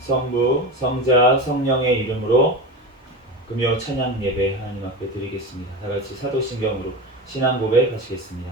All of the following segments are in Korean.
성부, 성자, 성령의 이름으로 금요 찬양 예배 하나님 앞에 드리겠습니다. 다 같이 사도신경으로 신앙 고백 하시겠습니다.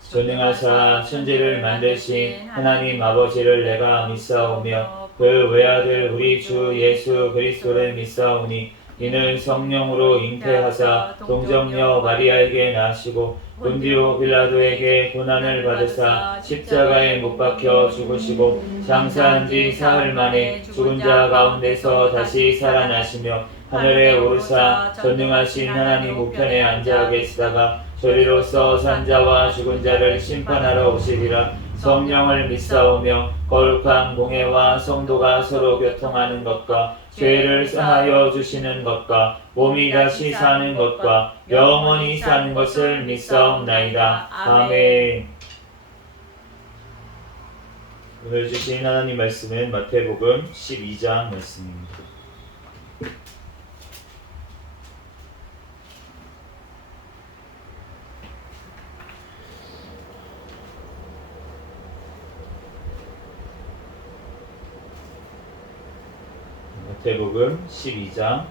전능하사 천지를 만드신 하나님 아버지를 내가 믿사오며 그 외아들 우리 주 예수 그리스도를 믿사오니 이는 성령으로 잉태하사 동정녀 마리아에게 나시고 본디오 빌라도에게 고난을 받으사 십자가에 못 박혀 죽으시고 장사한 지 사흘 만에 죽은 자 가운데서 다시 살아나시며 하늘에 오르사 전능하신 하나님 우편에 앉아 계시다가 저리로서 산자와 죽은 자를 심판하러 오시리라. 성령을 믿사오며 거룩한 공회와 성도가 서로 교통하는 것과 죄를 사하여 주시는 것과 몸이 다시 사는 것과 영원히 사는 것을 믿사옵나이다. 아멘. 오늘 주신 하나님 말씀은 마태복음 12장 말씀입니다. 마태복음 12장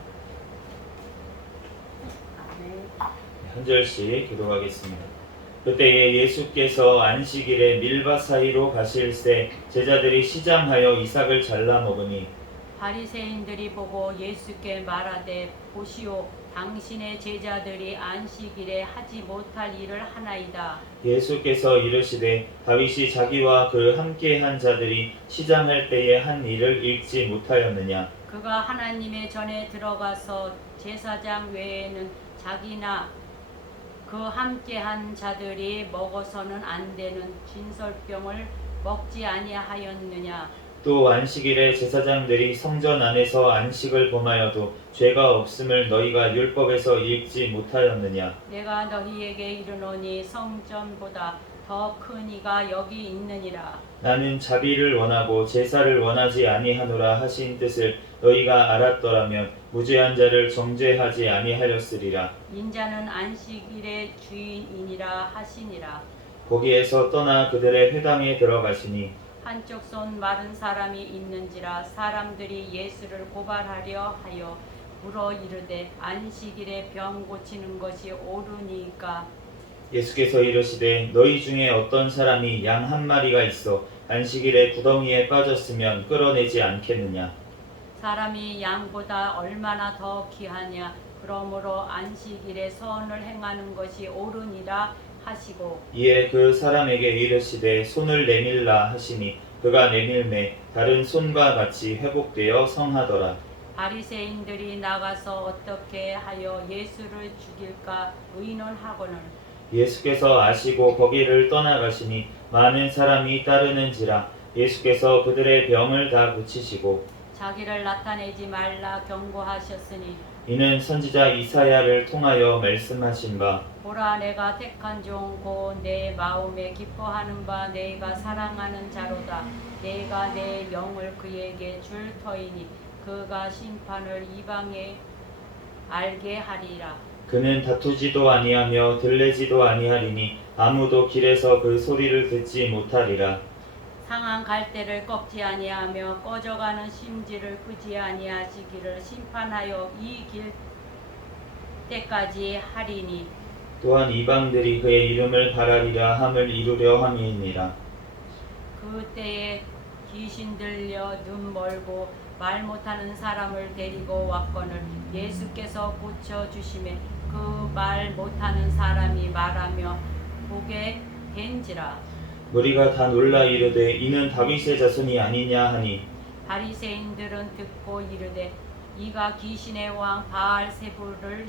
한 절씩 기도하겠습니다. 그때에 예수께서 안식일에 밀밭 사이로 가실새 제자들이 시장하여 이삭을 잘라 먹으니 바리새인들이 보고 예수께 말하되 보시오 당신의 제자들이 안식일에 하지 못할 일을 하나이다. 예수께서 이르시되 다윗이 자기와 그 함께한 자들이 시장할 때에 한 일을 읽지 못하였느냐. 그가 하나님의 전에 들어가서 제사장 외에는 자기나 그 함께한 자들이 먹어서는 안 되는 진설병을 먹지 아니하였느냐. 또 안식일에 제사장들이 성전 안에서 안식을 범하여도 죄가 없음을 너희가 율법에서 읽지 못하였느냐. 내가 너희에게 이르노니 성전보다 더 큰 이가 여기 있느니라. 나는 자비를 원하고 제사를 원하지 아니하노라 하신 뜻을 너희가 알았더라면 무죄한 자를 정죄하지 아니하였으리라. 인자는 안식일의 주인이니라 하시니라. 거기에서 떠나 그들의 회당에 들어가시니 한쪽 손 마른 사람이 있는지라 사람들이 예수를 고발하려 하여 물어 이르되 안식일에 병 고치는 것이 옳으니까. 예수께서 이르시되 너희 중에 어떤 사람이 양 한 마리가 있어 안식일에 구덩이에 빠졌으면 끌어내지 않겠느냐. 사람이 양보다 얼마나 더 귀하냐. 그러므로 안식일에 선을 행하는 것이 옳으니라 하시고 이에 그 사람에게 이르시되 손을 내밀라 하시니 그가 내밀매 다른 손과 같이 회복되어 성하더라. 바리새인들이 나가서 어떻게 하여 예수를 죽일까 의논하고는 예수께서 아시고 거기를 떠나가시니 많은 사람이 따르는지라. 예수께서 그들의 병을 다 고치시고 자기를 나타내지 말라 경고하셨으니 이는 선지자 이사야를 통하여 말씀하신 바 보라 내가 택한 종 곧 내 마음에 기뻐하는 바 내가 사랑하는 자로다. 내가 내 영을 그에게 줄 터이니 그가 심판을 이방에 알게 하리라. 그는 다투지도 아니하며 들레지도 아니하리니 아무도 길에서 그 소리를 듣지 못하리라. 상한 갈대를 꺾지 아니하며 꺼져가는 심지를 끄지 아니하시기를 심판하여 이 길 때까지 하리니 또한 이방들이 그의 이름을 바라리라 함을 이루려 함이니라. 그때에 귀신 들려 눈 멀고 말 못하는 사람을 데리고 왔거늘 예수께서 고쳐주심에 그 말 못하는 사람이 말하며 보게 된지라. 무리가 다 놀라 이르되 이는 다윗의 자손이 아니냐 하니 바리새인들은 듣고 이르되 이가 귀신의 왕 바알세불을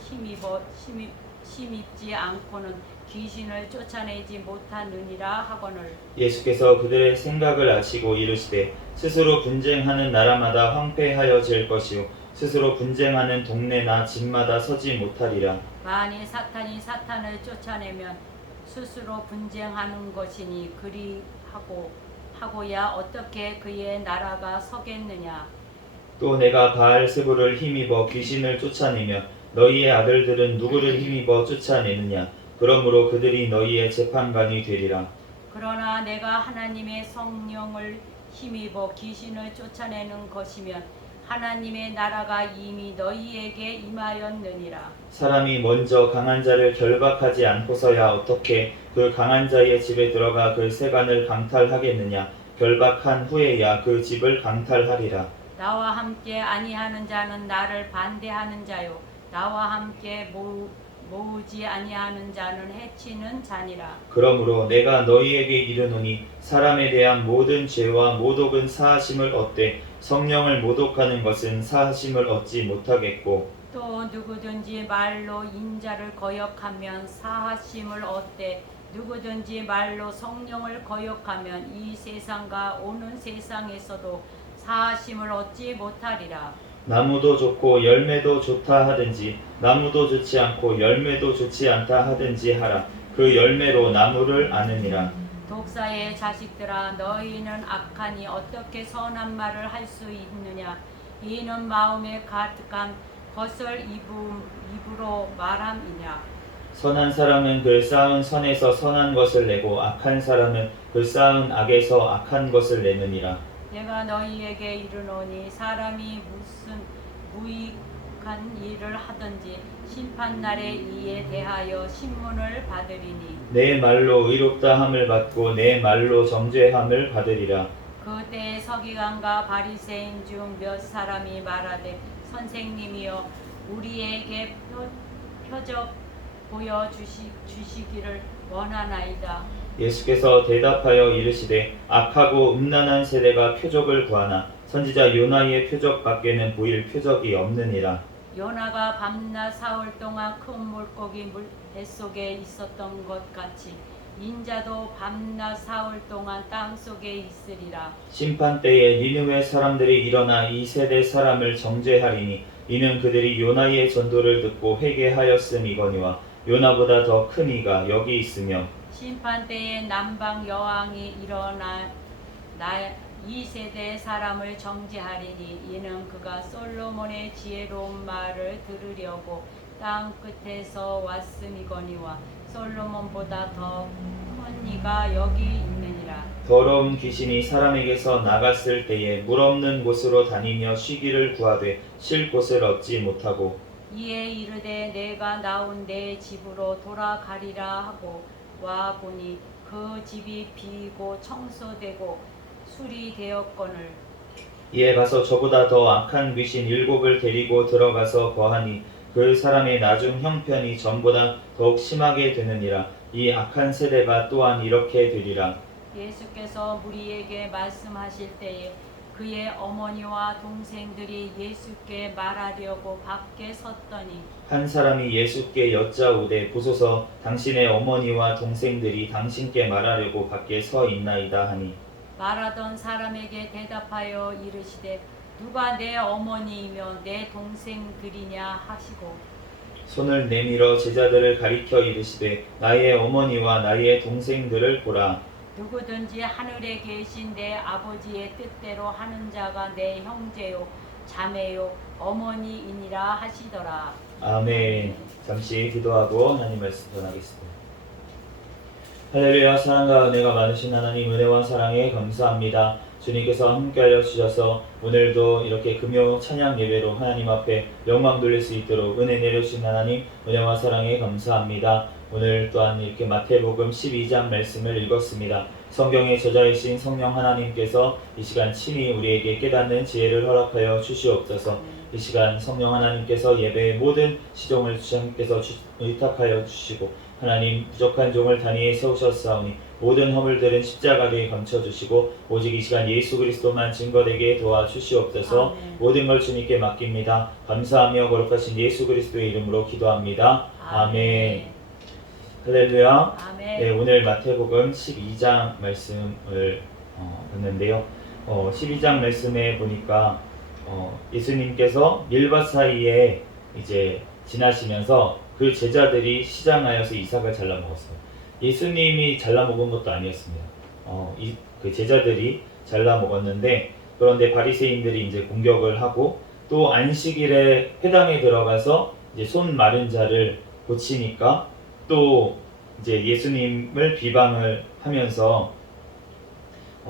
힘입지 않고는 귀신을 쫓아내지 못하느니라 하거늘 예수께서 그들의 생각을 아시고 이르시되 스스로 분쟁하는 나라마다 황폐하여질 것이요 스스로 분쟁하는 동네나 집마다 서지 못하리라. 만일 사탄이 사탄을 쫓아내면 스스로 분쟁하는 것이니 하고야 어떻게 그의 나라가 서겠느냐. 또 내가 바알세불을 힘입어 귀신을 쫓아내며 너희의 아들들은 누구를 힘입어 쫓아내느냐. 그러므로 그들이 너희의 재판관이 되리라. 그러나 내가 하나님의 성령을 힘입어 귀신을 쫓아내는 것이면 하나님의 나라가 이미 너희에게 임하였느니라. 사람이 먼저 강한 자를 결박하지 않고서야 어떻게 그 강한 자의 집에 들어가 그 세간을 강탈하겠느냐. 결박한 후에야 그 집을 강탈하리라. 나와 함께 아니하는 자는 나를 반대하는 자요 나와 함께 모으지 아니하는 자는 해치는 자니라. 그러므로 내가 너희에게 이르노니 사람에 대한 모든 죄와 모독은 사하심을 얻되 성령을 모독하는 것은 사하심을 얻지 못하겠고 또 누구든지 말로 인자를 거역하면 사하심을 얻되 누구든지 말로 성령을 거역하면 이 세상과 오는 세상에서도 사하심을 얻지 못하리라. 나무도 좋고 열매도 좋다 하든지 나무도 좋지 않고 열매도 좋지 않다 하든지 하라. 그 열매로 나무를 아느니라. 독사의 자식들아 너희는 악하니 어떻게 선한 말을 할 수 있느냐. 이는 마음에 가득한 것을 입으로 말함이냐. 선한 사람은 그 쌓은 선에서 선한 것을 내고 악한 사람은 그 쌓은 악에서 악한 것을 내느니라. 내가 너희에게 이르노니 사람이 무슨 무익한 일을 하든지 심판날에 이에 대하여 신문을 받으리니 내 말로 의롭다 함을 받고 내 말로 정죄함을 받으리라. 그때 서기관과 바리새인 중 몇 사람이 말하되 선생님이여 우리에게 표적 보여주시기를 원하나이다. 예수께서 대답하여 이르시되 악하고 음란한 세대가 표적을 구하나 선지자 요나의 표적 밖에는 보일 표적이 없느니라. 요나가 밤낮 사흘 동안 큰 물고기 뱃속에 있었던 것 같이 인자도 밤낮 사흘 동안 땅속에 있으리라. 심판 때에 니느웨 사람들이 일어나 이 세대 사람을 정죄하리니 이는 그들이 요나의 전도를 듣고 회개하였음이거니와 요나보다 더 큰 이가 여기 있으며 심판 때에 남방 여왕이 일어나 이 세대 사람을 정죄하리니 이는 그가 솔로몬의 지혜로운 말을 들으려고 땅 끝에서 왔음이거니와 솔로몬보다 더 큰 이가 여기 있느니라. 더러운 귀신이 사람에게서 나갔을 때에 물 없는 곳으로 다니며 쉬기를 구하되 쉴 곳을 얻지 못하고 이에 이르되 내가 나온 내 집으로 돌아가리라 하고 와 보니 그 집이 비고 청소되고 수리되었거늘 이에 가서 저보다 더 악한 귀신 7을 데리고 들어가서 거하니 그 사람의 나중 형편이 전보다 더욱 심하게 되느니라. 이 악한 세대가 또한 이렇게 되리라. 예수께서 무리에게 말씀하실 때에 그의 어머니와 동생들이 예수께 말하려고 밖에 섰더니 한 사람이 예수께 여짜오되 보소서 당신의 어머니와 동생들이 당신께 말하려고 밖에 서 있나이다 하니 말하던 사람에게 대답하여 이르시되 누가 내 어머니이며 내 동생들이냐 하시고 손을 내밀어 제자들을 가리켜 이르시되 나의 어머니와 나의 동생들을 보라. 누구든지 하늘에 계신 내 아버지의 뜻대로 하는 자가 내 형제요 자매요 어머니이니라 하시더라. 아멘. 잠시 기도하고 하나님 말씀 전하겠습니다. 할렐루야. 사랑과 은혜가 많으신 하나님 은혜와 사랑에 감사합니다. 주님께서 함께하여 주셔서 오늘도 이렇게 금요 찬양 예배로 하나님 앞에 영광 돌릴 수 있도록 은혜 내려주신 하나님 은혜와 사랑에 감사합니다. 오늘 또한 이렇게 마태복음 12장 말씀을 읽었습니다. 성경의 저자이신 성령 하나님께서 이 시간 친히 우리에게 깨닫는 지혜를 허락하여 주시옵소서. 이 시간 성령 하나님께서 예배의 모든 시종을 주님께서 의탁하여 주시고 하나님 부족한 종을 단위에 세우셨사오니 모든 허물들은 십자가에 감춰주시고 오직 이 시간 예수 그리스도만 증거되게 도와주시옵소서. 아멘. 모든 걸 주님께 맡깁니다. 감사하며 거룩하신 예수 그리스도의 이름으로 기도합니다. 아멘. 할렐루야. 아멘. 네, 오늘 마태복음 12장 말씀을 봤는데요. 12장 말씀에 보니까 예수님께서 밀밭 사이에 이제 지나시면서 그 제자들이 시장하여서 이삭을 잘라 먹었어요. 예수님이 잘라 먹은 것도 아니었습니다. 그 제자들이 잘라 먹었는데 그런데 바리새인들이 이제 공격을 하고 또 안식일에 회당에 들어가서 이제 손 마른 자를 고치니까 또 이제 예수님을 비방을 하면서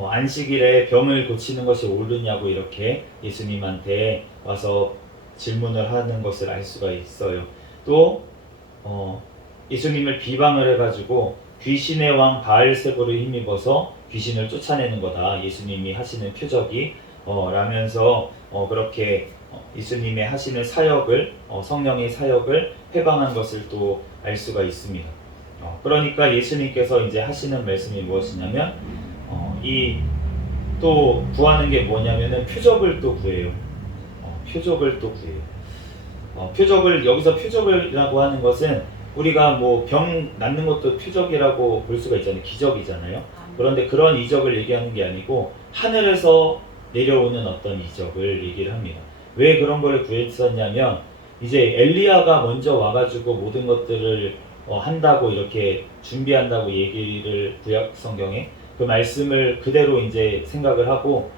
안식일에 병을 고치는 것이 옳으냐고 이렇게 예수님한테 와서 질문을 하는 것을 알 수가 있어요. 또 예수님을 비방을 해가지고 귀신의 왕 바알세불을 힘입어서 귀신을 쫓아내는 거다. 예수님이 하시는 표적이 라면서 그렇게 예수님의 하시는 사역을 성령의 사역을 회방한 것을 또 알 수가 있습니다. 그러니까 예수님께서 이제 하시는 말씀이 무엇이냐면 이 또 구하는 게 뭐냐면은 표적을 또 구해요. 표적을 또 구해요. 표적을 여기서 표적이라고 하는 것은 우리가 뭐 병 낫는 것도 표적이라고 볼 수가 있잖아요. 기적이잖아요. 그런데 그런 이적을 얘기하는 게 아니고 하늘에서 내려오는 어떤 이적을 얘기를 합니다. 왜 그런 걸 구했었냐면 이제 엘리야가 먼저 와가지고 모든 것들을 한다고 이렇게 준비한다고 얘기를 구약 성경에 그 말씀을 그대로 이제 생각을 하고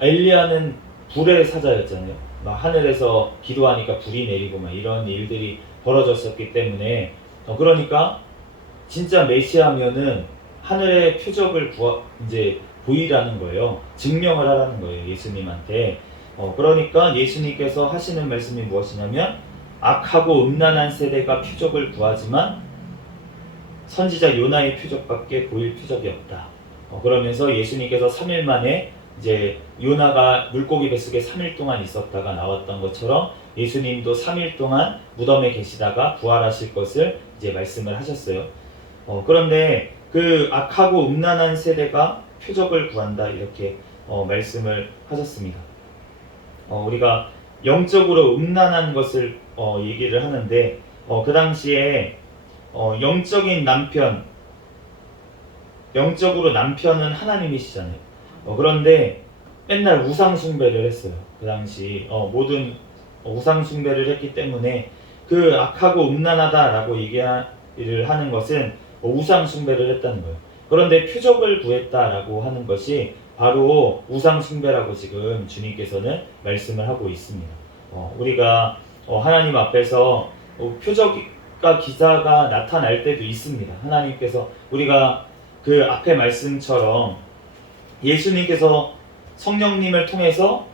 엘리야는 불의 사자였잖아요. 막 하늘에서 기도하니까 불이 내리고 막 이런 일들이 벌어졌었기 때문에 그러니까 진짜 메시아면은 하늘의 표적을 이제 보이라는 거예요. 증명을 하라는 거예요. 예수님한테. 그러니까 예수님께서 하시는 말씀이 무엇이냐면 악하고 음란한 세대가 표적을 구하지만 선지자 요나의 표적밖에 보일 표적이 없다. 그러면서 예수님께서 3일 만에 이제 요나가 물고기 뱃속에 3일 동안 있었다가 나왔던 것처럼 예수님도 3일 동안 무덤에 계시다가 부활하실 것을 이제 말씀을 하셨어요. 그런데 그 악하고 음란한 세대가 표적을 구한다 이렇게 말씀을 하셨습니다. 우리가 영적으로 음란한 것을 얘기를 하는데 그 당시에 영적인 남편, 영적으로 남편은 하나님이시잖아요. 그런데 맨날 우상 숭배를 했어요. 그 당시 모든 우상 숭배를 했기 때문에 그 악하고 음란하다라고 얘기를 하는 것은 우상 숭배를 했다는 거예요. 그런데 표적을 구했다라고 하는 것이 바로 우상 숭배라고 지금 주님께서는 말씀을 하고 있습니다. 우리가 하나님 앞에서 표적과 기사가 나타날 때도 있습니다. 하나님께서 우리가 그 앞에 말씀처럼 예수님께서 성령님을 통해서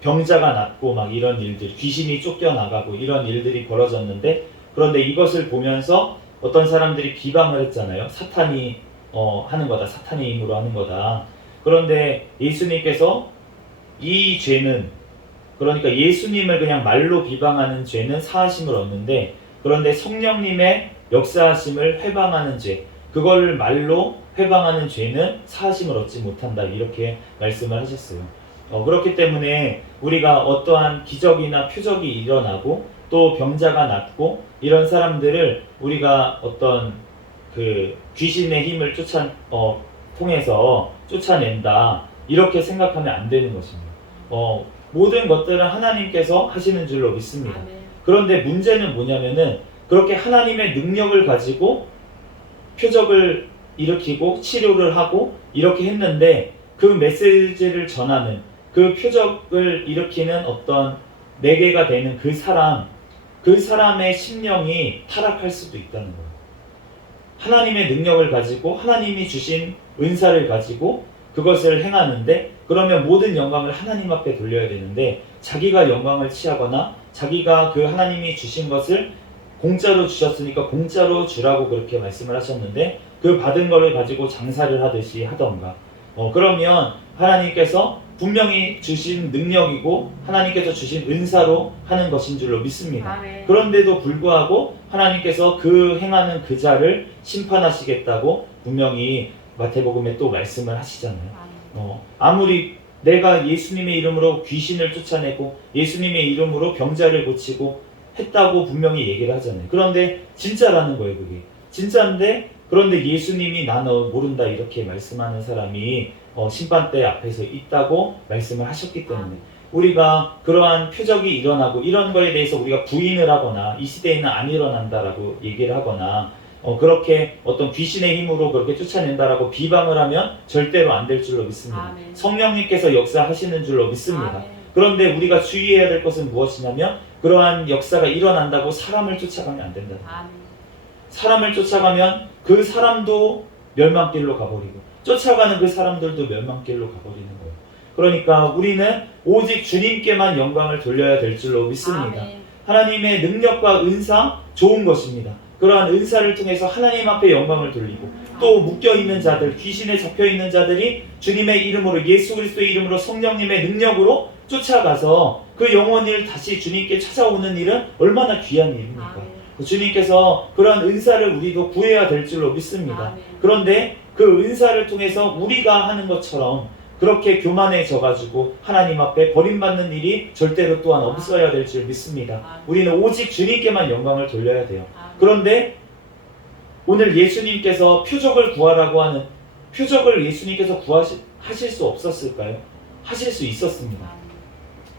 병자가 낫고 막 이런 일들, 귀신이 쫓겨나가고 이런 일들이 벌어졌는데 그런데 이것을 보면서 어떤 사람들이 비방을 했잖아요. 사탄이 하는 거다. 사탄의 힘으로 하는 거다. 그런데 예수님께서 이 죄는 그러니까 예수님을 그냥 말로 비방하는 죄는 사하심을 얻는데 그런데 성령님의 역사하심을 회방하는 죄 그걸 말로 회방하는 죄는 사하심을 얻지 못한다 이렇게 말씀을 하셨어요. 그렇기 때문에 우리가 어떠한 기적이나 표적이 일어나고 또 병자가 낫고 이런 사람들을 우리가 어떤 그 귀신의 힘을 통해서 쫓아낸다 이렇게 생각하면 안 되는 것입니다. 모든 것들은 하나님께서 하시는 줄로 믿습니다. 그런데 문제는 뭐냐면은 그렇게 하나님의 능력을 가지고 표적을 일으키고 치료를 하고 이렇게 했는데 그 메시지를 전하는 그 표적을 일으키는 어떤 매개가 되는 그 사람의 심령이 타락할 수도 있다는 거예요. 하나님의 능력을 가지고 하나님이 주신 은사를 가지고 그것을 행하는데 그러면 모든 영광을 하나님 앞에 돌려야 되는데 자기가 영광을 취하거나 자기가 그 하나님이 주신 것을 공짜로 주셨으니까 공짜로 주라고 그렇게 말씀을 하셨는데 그 받은 거를 가지고 장사를 하듯이 하던가 그러면 하나님께서 분명히 주신 능력이고 하나님께서 주신 은사로 하는 것인 줄로 믿습니다. 그런데도 불구하고 하나님께서 그 행하는 그 자를 심판하시겠다고 분명히 마태복음에 또 말씀을 하시잖아요. 아무리 내가 예수님의 이름으로 귀신을 쫓아내고 예수님의 이름으로 병자를 고치고 했다고 분명히 얘기를 하잖아요. 그런데 진짜라는 거예요. 그게 진짜인데 그런데 예수님이 나 너 모른다 이렇게 말씀하는 사람이 심판대 앞에서 있다고 말씀을 하셨기 때문에 우리가 그러한 표적이 일어나고 이런 거에 대해서 우리가 부인을 하거나 이 시대에는 안 일어난다라고 얘기를 하거나 그렇게 어떤 귀신의 힘으로 그렇게 쫓아낸다라고 비방을 하면 절대로 안 될 줄로 믿습니다. 성령님께서 역사하시는 줄로 믿습니다. 그런데 우리가 주의해야 될 것은 무엇이냐면 그러한 역사가 일어난다고 사람을 쫓아가면 안 된다. 사람을 쫓아가면 그 사람도 멸망길로 가버리고 쫓아가는 그 사람들도 멸망길로 가버리는 거예요. 그러니까 우리는 오직 주님께만 영광을 돌려야 될 줄로 믿습니다. 아멘. 하나님의 능력과 은사 좋은 것입니다. 그러한 은사를 통해서 하나님 앞에 영광을 돌리고 또 묶여있는 자들, 귀신에 잡혀있는 자들이 주님의 이름으로, 예수 그리스도의 이름으로, 성령님의 능력으로 쫓아가서 그 영혼을 다시 주님께 찾아오는 일은 얼마나 귀한 일입니까? 아멘. 주님께서 그러한 은사를 우리도 구해야 될 줄로 믿습니다. 아멘. 그런데 그 은사를 통해서 우리가 하는 것처럼 그렇게 교만해져가지고 하나님 앞에 버림받는 일이 절대로 또한 없어야 될 줄 믿습니다. 우리는 오직 주님께만 영광을 돌려야 돼요. 그런데 오늘 예수님께서 표적을 구하라고 하는, 표적을 예수님께서 하실 수 없었을까요? 하실 수 있었습니다.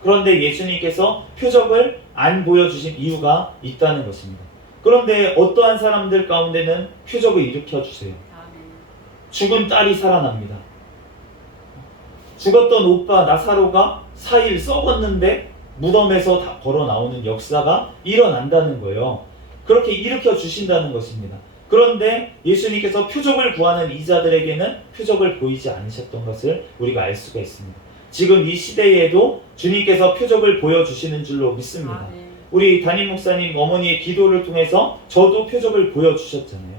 그런데 예수님께서 표적을 안 보여주신 이유가 있다는 것입니다. 그런데 어떠한 사람들 가운데는 표적을 일으켜 주세요. 죽은 딸이 살아납니다. 죽었던 오빠 나사로가 4일 썩었는데 무덤에서 다 걸어 나오는 역사가 일어난다는 거예요. 그렇게 일으켜 주신다는 것입니다. 그런데 예수님께서 표적을 구하는 이자들에게는 표적을 보이지 않으셨던 것을 우리가 알 수가 있습니다. 지금 이 시대에도 주님께서 표적을 보여주시는 줄로 믿습니다. 우리 담임 목사님 어머니의 기도를 통해서 저도 표적을 보여주셨잖아요.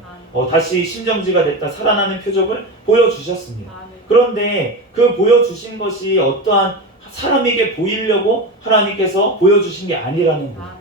다시 심정지가 됐다 살아나는 표적을 보여주셨습니다. 그런데 그 보여주신 것이 어떠한 사람에게 보이려고 하나님께서 보여주신 게 아니라는 거예요.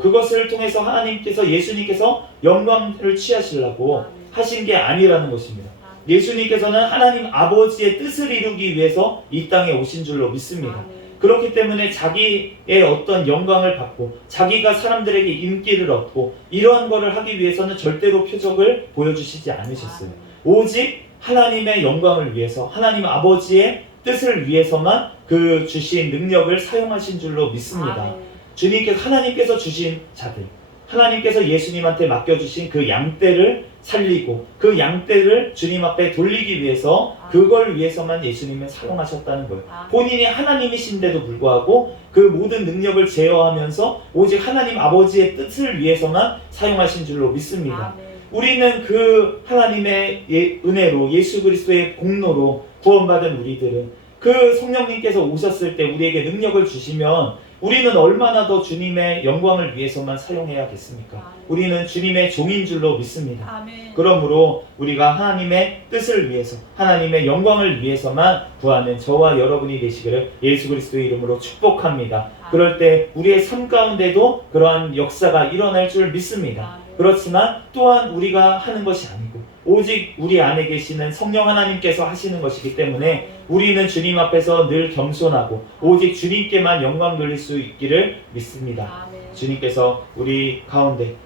그것을 통해서 하나님께서, 예수님께서 영광을 취하시려고 하신 게 아니라는 것입니다. 예수님께서는 하나님 아버지의 뜻을 이루기 위해서 이 땅에 오신 줄로 믿습니다. 그렇기 때문에 자기의 어떤 영광을 받고 자기가 사람들에게 인기를 얻고 이러한 것을 하기 위해서는 절대로 표적을 보여주시지 않으셨어요. 오직 하나님의 영광을 위해서, 하나님 아버지의 뜻을 위해서만 그 주신 능력을 사용하신 줄로 믿습니다. 주님께서, 하나님께서 주신 자들, 하나님께서 예수님한테 맡겨주신 그 양떼를 살리고 그 양떼를 주님 앞에 돌리기 위해서, 그걸 위해서만 예수님은 사용하셨다는 거예요. 본인이 하나님이신데도 불구하고 그 모든 능력을 제어하면서 오직 하나님 아버지의 뜻을 위해서만 사용하신 줄로 믿습니다. 우리는 그 하나님의 은혜로, 예수 그리스도의 공로로 구원받은 우리들은 그 성령님께서 오셨을 때 우리에게 능력을 주시면 우리는 얼마나 더 주님의 영광을 위해서만 사용해야겠습니까? 우리는 주님의 종인 줄로 믿습니다. 그러므로 우리가 하나님의 뜻을 위해서, 하나님의 영광을 위해서만 구하는 저와 여러분이 되시기를 예수 그리스도의 이름으로 축복합니다. 그럴 때 우리의 삶 가운데도 그러한 역사가 일어날 줄 믿습니다. 그렇지만 또한 우리가 하는 것이 아니고 오직 우리 안에 계시는 성령 하나님께서 하시는 것이기 때문에 우리는 주님 앞에서 늘 겸손하고 오직 주님께만 영광 돌릴 수 있기를 믿습니다. 주님께서 우리 가운데,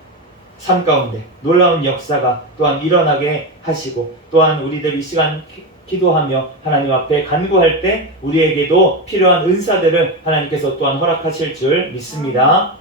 삶 가운데 놀라운 역사가 또한 일어나게 하시고, 또한 우리들 이 시간 기도하며 하나님 앞에 간구할 때 우리에게도 필요한 은사들을 하나님께서 또한 허락하실 줄 믿습니다.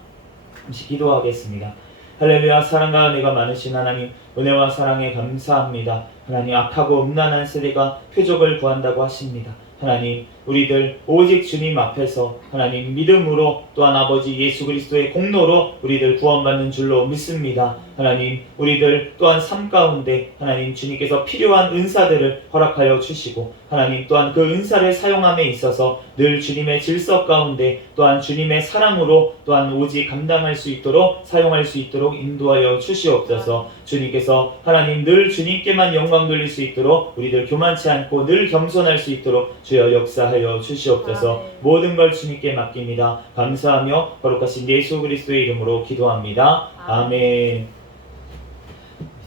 잠시 기도하겠습니다. 할렐루야. 사랑과 은혜가 많으신 하나님, 은혜와 사랑에 감사합니다. 하나님, 악하고 음란한 세대가 표적을 구한다고 하십니다. 하나님, 우리들 오직 주님 앞에서 하나님 믿음으로, 또한 아버지 예수 그리스도의 공로로 우리들 구원받는 줄로 믿습니다. 하나님, 우리들 또한 삶 가운데 하나님 주님께서 필요한 은사들을 허락하여 주시고, 하나님 또한 그 은사를 사용함에 있어서 늘 주님의 질서 가운데 또한 주님의 사랑으로 또한 오직 감당할 수 있도록, 사용할 수 있도록 인도하여 주시옵소서. 주님께서 하나님 늘 주님께만 영광 돌릴 수 있도록 우리들 교만치 않고 늘 겸손할 수 있도록 주여 역사하여 주시옵소서. 모든 걸 주님께 맡깁니다. 감사하며 거룩하신 예수 그리스도의 이름으로 기도합니다. 아멘.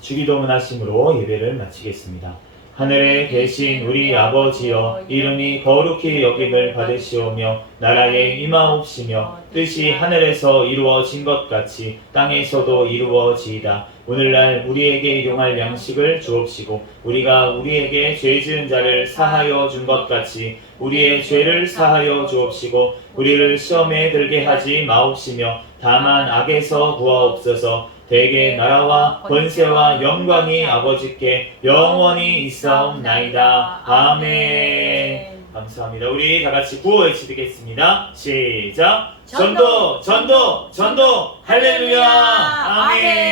주기도문 하심으로 예배를 마치겠습니다. 하늘에 계신 우리 아버지여, 이름이 거룩히 여김을 받으시오며 나라에 임하옵시며 뜻이 하늘에서 이루어진 것 같이 땅에서도 이루어지이다. 오늘날 우리에게 일용할 양식을 주옵시고 우리가 우리에게 죄 지은 자를 사하여 준 것 같이 우리의 죄를 사하여 주옵시고 우리를 시험에 들게 하지 마옵시며 다만 악에서 구하옵소서. 대개 나라와 권세와 영광이 아버지께 영원히 있사옵나이다. 아멘. 감사합니다. 우리 다같이 구호 외치겠습니다. 시작. 전도 전도 전도 할렐루야. 아멘.